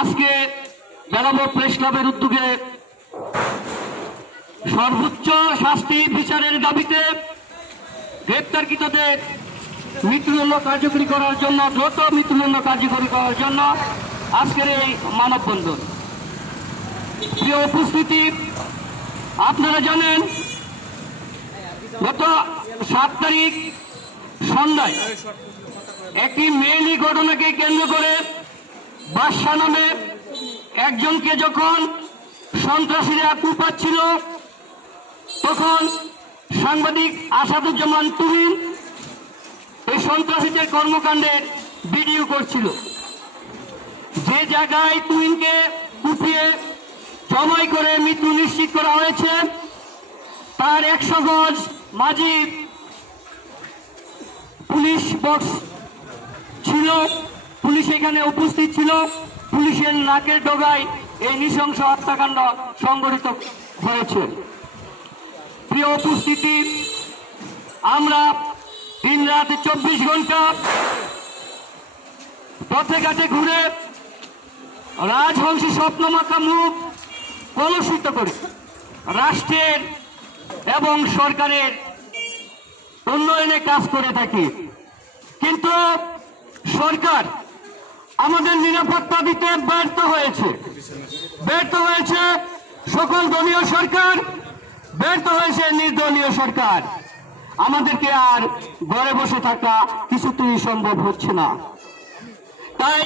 আজকে বেলাবো প্রেস ক্লাবের উদ্যোগে সর্বোচ্চ শাস্তি বিচারের দাবিতে গ্রেপ্তারকৃতদের মৃত্যুদণ্ড কার্যকরী করার জন্য, দ্রুত মৃত্যুদণ্ড কার্যকরী করার জন্য আজকের এই মানববন্ধন। প্রিয় উপস্থিতি, আপনারা জানেন গত 7 তারিখ সন্ধ্যায় একটি মেইলি ঘটনাকে কেন্দ্র করে বাদশা নামে একজনকে যখন সন্ত্রাসীরা কুপাচ্ছিল, তখন সাংবাদিক আসাদুজ্জামান তুহিন এই সন্ত্রাসীদের কর্মকাণ্ডের ভিডিও করছিল। যে জায়গায় তুহিনকে কুপিয়ে জমাই করে মৃত্যু নিশ্চিত করা হয়েছে, তার 100 গজ মাঝি পুলিশ বক্স ছিল, পুলিশ এখানে উপস্থিত ছিল। পুলিশের নাকের ডগায় এই নৃশংস হত্যাকাণ্ড সংঘটিত হয়েছে। প্রিয় উপস্থিতি, আমরা দিন রাত 24 ঘন্টা পথে ঘাটে ঘুরে রাজবংশী স্বপ্নমাখা মুখ কলুষিত করে রাষ্ট্রের এবং সরকারের উন্নয়নে কাজ করে থাকি, কিন্তু সরকার আমাদের নিরাপত্তা দিতে ব্যর্থ হয়েছে সকল দলীয় সরকার, ব্যর্থ হয়েছে নির্দলীয় সরকার। আমাদেরকে আর ঘরে বসে থাকা কিছুতেই সম্ভব হচ্ছে না। তাই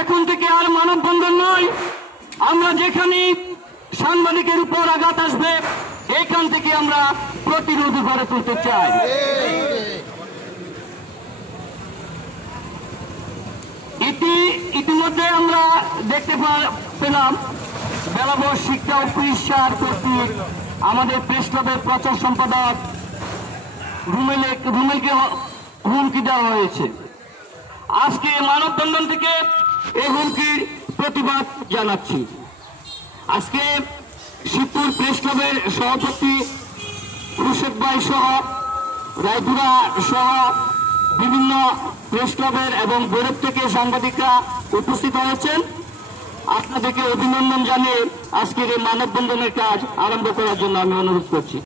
এখন থেকে আর মানববন্ধন নয়, আমরা যেখানে সাংবাদিকের উপর আঘাত আসবে এখান থেকে আমরা প্রতিরোধ গড়ে তুলতে চাই। ইতিমধ্যে আমরা দেখতে পেলাম বেলাবো শিক্ষা ও চিকিৎসার কর্তৃক আমাদের প্রেস ক্লাবের প্রচার সম্পাদক রুমেলকে হুমকি দেওয়া হয়েছে। আজকে মানববন্ধন থেকে এই হুমকির প্রতিবাদ জানাচ্ছি। আজকে শিবপুর প্রেস ক্লাবের সভাপতি খুরশেদ ভাই সহ রায়পুরা সহ বিভিন্ন প্রেস ক্লাবের এবং গৌরব থেকে সাংবাদিকরা উপস্থিত হয়েছেন। আপনাদেরকে অভিনন্দন জানিয়ে আজকের এই মানববন্ধনের কাজ আরম্ভ করার জন্য আমি অনুরোধ করছি।